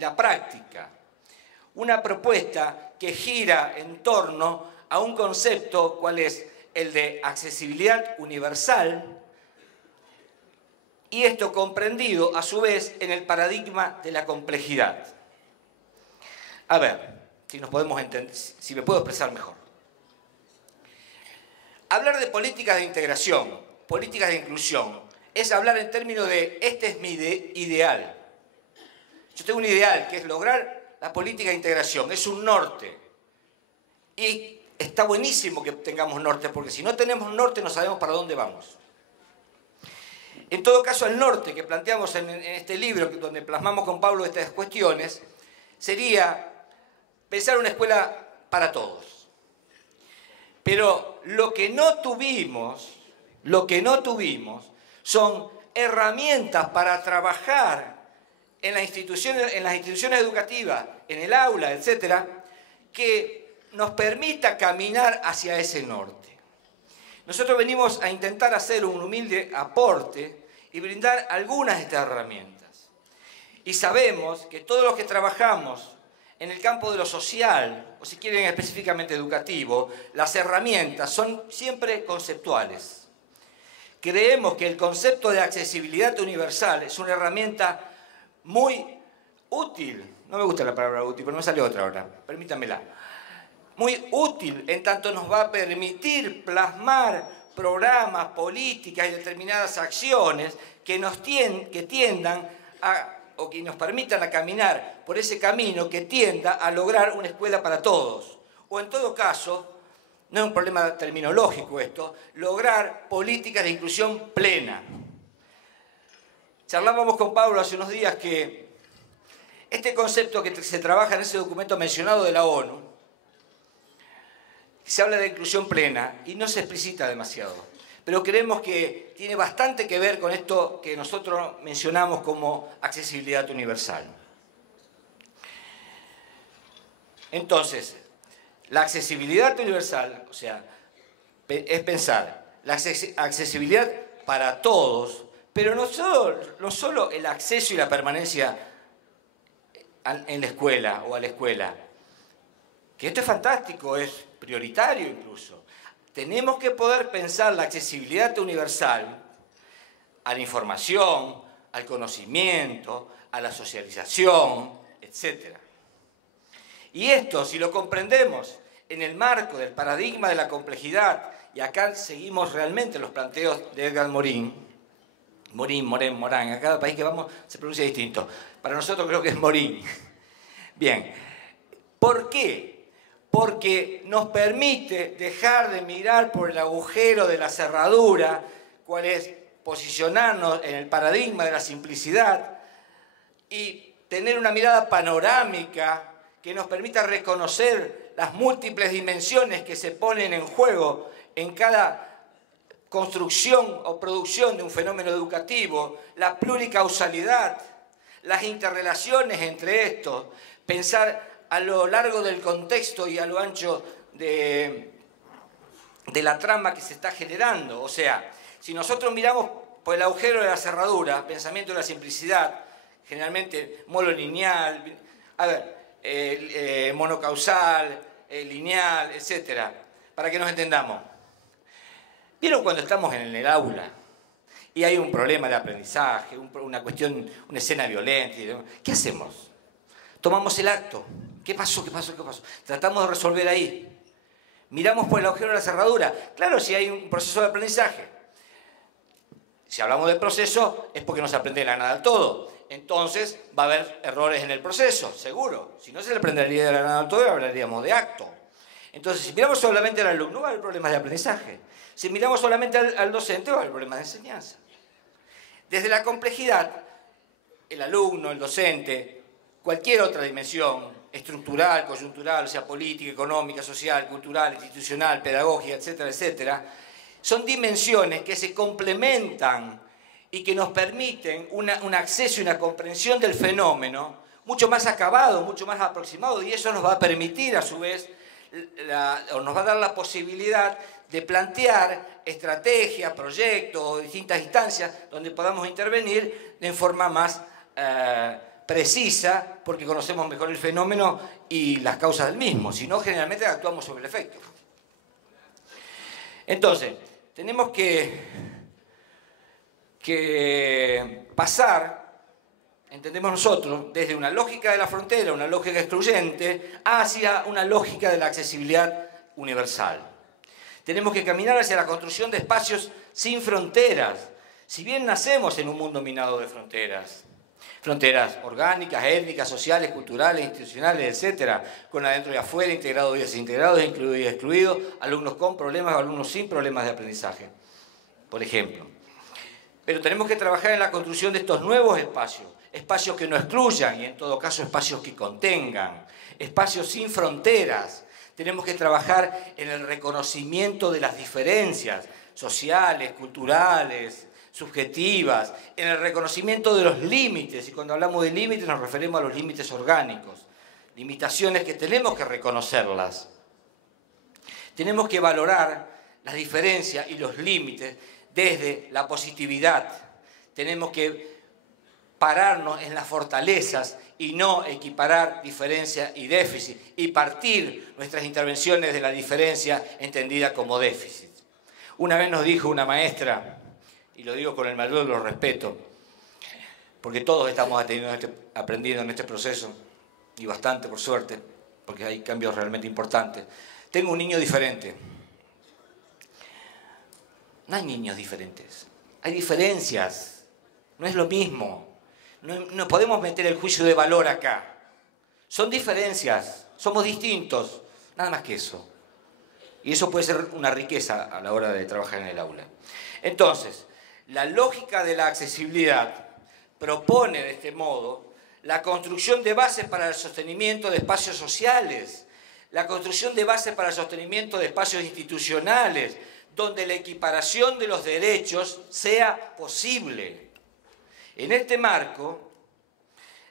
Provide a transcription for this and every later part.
la práctica. Una propuesta que gira en torno a un concepto, cual es el de accesibilidad universal, y esto comprendido a su vez en el paradigma de la complejidad. A ver, si nos podemos entender, si me puedo expresar mejor. Hablar de políticas de integración, políticas de inclusión, es hablar en términos de este es mi ideal. Yo tengo un ideal que es lograr la política de integración, es un norte. Y está buenísimo que tengamos norte, porque si no tenemos norte no sabemos para dónde vamos. En todo caso, el norte que planteamos en este libro, donde plasmamos con Pablo estas cuestiones, sería pensar una escuela para todos. Pero lo que no tuvimos son herramientas para trabajar en las instituciones educativas, en el aula, etcétera, que nos permita caminar hacia ese norte. Nosotros venimos a intentar hacer un humilde aporte y brindar algunas de estas herramientas. Y sabemos que todos los que trabajamos en el campo de lo social, o si quieren específicamente educativo, las herramientas son siempre conceptuales. Creemos que el concepto de accesibilidad universal es una herramienta muy útil. No me gusta la palabra útil, pero me sale otra ahora, permítanmela. Muy útil en tanto nos va a permitir plasmar programas, políticas y determinadas acciones que tiendan a, o que nos permitan a caminar por ese camino que tienda a lograr una escuela para todos. O en todo caso, no es un problema terminológico esto, lograr políticas de inclusión plena. Charlábamos con Pablo hace unos días que este concepto que se trabaja en ese documento mencionado de la ONU, se habla de inclusión plena y no se explicita demasiado, pero creemos que tiene bastante que ver con esto que nosotros mencionamos como accesibilidad universal. Entonces, la accesibilidad universal, o sea, es pensar la accesibilidad para todos, pero no solo el acceso y la permanencia en la escuela o a la escuela, que esto es fantástico, es prioritario incluso. Tenemos que poder pensar la accesibilidad universal a la información, al conocimiento, a la socialización, etc. Y esto, si lo comprendemos en el marco del paradigma de la complejidad, y acá seguimos realmente los planteos de Edgar Morin, Morán, a cada país que vamos se pronuncia distinto. Para nosotros creo que es Morin. Bien, ¿por qué? Porque nos permite dejar de mirar por el agujero de la cerradura, cuál es posicionarnos en el paradigma de la simplicidad y tener una mirada panorámica que nos permita reconocer las múltiples dimensiones que se ponen en juego en cada construcción o producción de un fenómeno educativo, la pluricausalidad, las interrelaciones entre estos, pensar a lo largo del contexto y a lo ancho de la trama que se está generando. O sea, si nosotros miramos por el agujero de la cerradura, pensamiento de la simplicidad, generalmente monolineal, monocausal, lineal, etc. Para que nos entendamos. ¿Vieron cuando estamos en el aula y hay un problema de aprendizaje, una cuestión, una escena violenta? ¿Qué hacemos? Tomamos el acto. ¿Qué pasó? Tratamos de resolver ahí. Miramos por el agujero de la cerradura. Claro, si hay un proceso de aprendizaje. Si hablamos del proceso, es porque no se aprende de la nada todo. Entonces, va a haber errores en el proceso, seguro. Si no se le aprendería de la nada todo, hablaríamos de acto. Entonces, si miramos solamente al alumno, va a haber problemas de aprendizaje. Si miramos solamente al docente, va a haber problemas de enseñanza. Desde la complejidad, el alumno, el docente, cualquier otra dimensión, estructural, coyuntural, o sea, política, económica, social, cultural, institucional, pedagógica, etcétera, etcétera, son dimensiones que se complementan y que nos permiten un acceso y una comprensión del fenómeno mucho más acabado, mucho más aproximado, y eso nos va a permitir, a su vez, o nos va a dar la posibilidad de plantear estrategias, proyectos, distintas instancias donde podamos intervenir en forma más precisa porque conocemos mejor el fenómeno y las causas del mismo, sino generalmente actuamos sobre el efecto. Entonces, tenemos que pasar, entendemos nosotros, desde una lógica de la frontera, una lógica excluyente, hacia una lógica de la accesibilidad universal. Tenemos que caminar hacia la construcción de espacios sin fronteras, si bien nacemos en un mundo minado de fronteras. Fronteras orgánicas, étnicas, sociales, culturales, institucionales, etc. Con adentro y afuera, integrados y desintegrados, incluidos y excluidos, alumnos con problemas, alumnos sin problemas de aprendizaje, por ejemplo. Pero tenemos que trabajar en la construcción de estos nuevos espacios, espacios que no excluyan y en todo caso espacios que contengan, espacios sin fronteras. Tenemos que trabajar en el reconocimiento de las diferencias sociales, culturales, subjetivas, en el reconocimiento de los límites, y cuando hablamos de límites nos referimos a los límites orgánicos, limitaciones que tenemos que reconocerlas. Tenemos que valorar las diferencias y los límites desde la positividad. Tenemos que pararnos en las fortalezas y no equiparar diferencia y déficit, y partir nuestras intervenciones de la diferencia entendida como déficit. Una vez nos dijo una maestra, y lo digo con el mayor de los respetos, porque todos estamos aprendiendo en este proceso, y bastante por suerte, porque hay cambios realmente importantes. Tengo un niño diferente. No hay niños diferentes, hay diferencias, no es lo mismo. No podemos meter el juicio de valor acá. Son diferencias, somos distintos, nada más que eso. Y eso puede ser una riqueza a la hora de trabajar en el aula. Entonces, la lógica de la accesibilidad propone de este modo la construcción de bases para el sostenimiento de espacios sociales, la construcción de bases para el sostenimiento de espacios institucionales, donde la equiparación de los derechos sea posible. En este marco,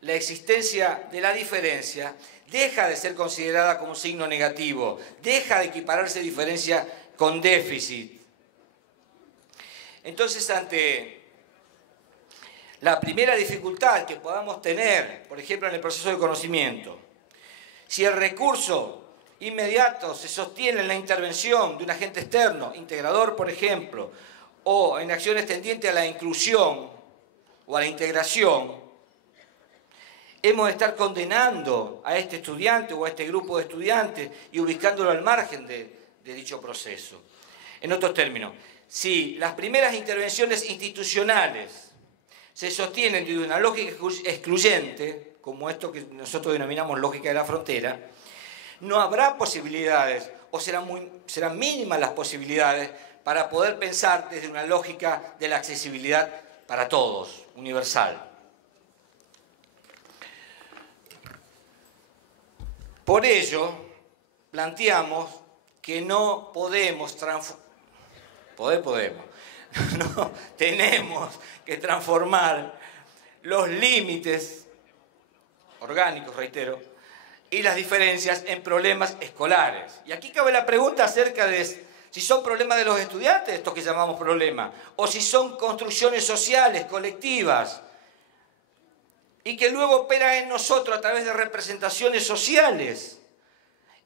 la existencia de la diferencia deja de ser considerada como un signo negativo, deja de equipararse diferencia con déficit. Entonces, ante la primera dificultad que podamos tener, por ejemplo, en el proceso de conocimiento, si el recurso inmediato se sostiene en la intervención de un agente externo, integrador, por ejemplo, o en acciones tendientes a la inclusión o a la integración, hemos de estar condenando a este estudiante o a este grupo de estudiantes y ubicándolo al margen de dicho proceso. En otros términos, si las primeras intervenciones institucionales se sostienen de una lógica excluyente, como esto que nosotros denominamos lógica de la frontera, no habrá posibilidades, o serán mínimas las posibilidades, para poder pensar desde una lógica de la accesibilidad para todos, universal. Por ello, planteamos que no podemos no tenemos que transformar los límites orgánicos, reitero, y las diferencias en problemas escolares. Y aquí cabe la pregunta acerca de si son problemas de los estudiantes, estos que llamamos problemas, o si son construcciones sociales, colectivas, y que luego operan en nosotros a través de representaciones sociales.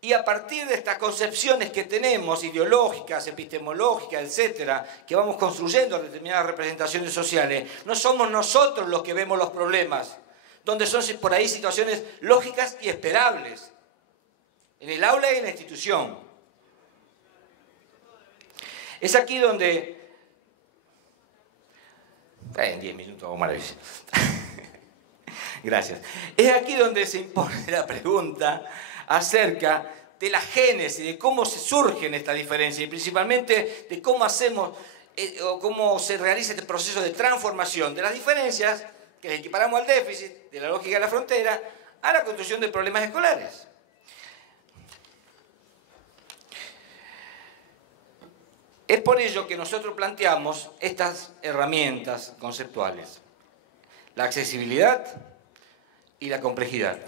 Y a partir de estas concepciones que tenemos, ideológicas, epistemológicas, etcétera, que vamos construyendo determinadas representaciones sociales, no somos nosotros los que vemos los problemas, donde son por ahí situaciones lógicas y esperables, en el aula y en la institución. Es aquí donde... En 10 minutos hago maravilla. Gracias. Es aquí donde se impone la pregunta acerca de la génesis, de cómo se surgen estas diferencias y principalmente de cómo hacemos o cómo se realiza este proceso de transformación de las diferencias que les equiparamos al déficit de la lógica de la frontera a la construcción de problemas escolares. Es por ello que nosotros planteamos estas herramientas conceptuales: la accesibilidad y la complejidad.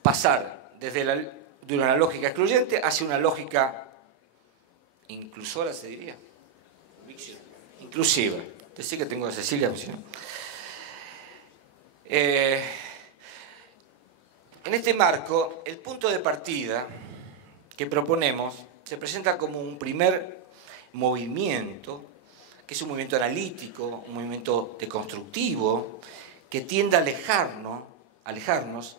Pasar de una lógica excluyente hacia una lógica inclusora, se diría. Inclusiva. Decir que tengo a Cecilia, si no. En este marco, el punto de partida que proponemos se presenta como un primer movimiento, que es un movimiento analítico, un movimiento deconstructivo, que tiende a alejarnos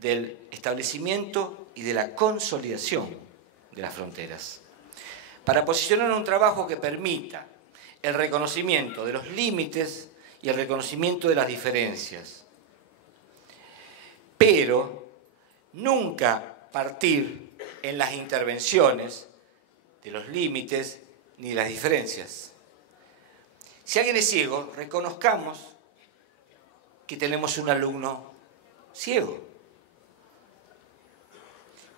del establecimiento y de la consolidación de las fronteras, para posicionar un trabajo que permita el reconocimiento de los límites y el reconocimiento de las diferencias, pero nunca partir en las intervenciones de los límites ni de las diferencias. Si alguien es ciego, reconozcamos que tenemos un alumno ciego.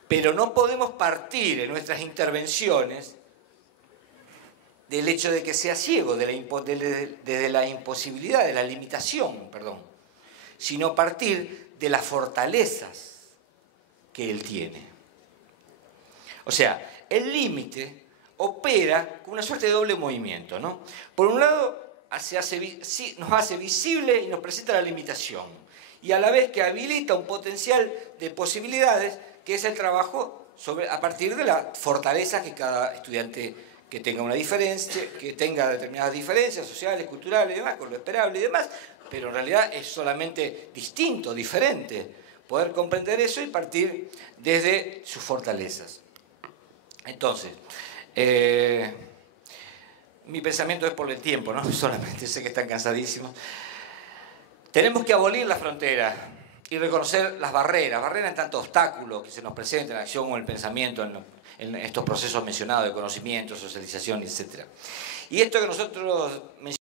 Pero no podemos partir en nuestras intervenciones del hecho de que sea ciego, desde la imposibilidad, de la limitación, sino partir de las fortalezas que él tiene. O sea, el límite opera con una suerte de doble movimiento, ¿no? Por un lado, nos hace visible y nos presenta la limitación, y a la vez que habilita un potencial de posibilidades, que es el trabajo a partir de las fortalezas que cada estudiante que tenga una diferencia, que tenga determinadas diferencias sociales, culturales y demás, con lo esperable y demás, pero en realidad es solamente distinto, diferente, poder comprender eso y partir desde sus fortalezas. Entonces, mi pensamiento es por el tiempo, ¿no? Solamente sé que están cansadísimos. Tenemos que abolir la frontera y reconocer las barreras en tanto obstáculos que se nos presentan en la acción o en el pensamiento, en estos procesos mencionados de conocimiento, socialización, etc. Y esto que nosotros mencionamos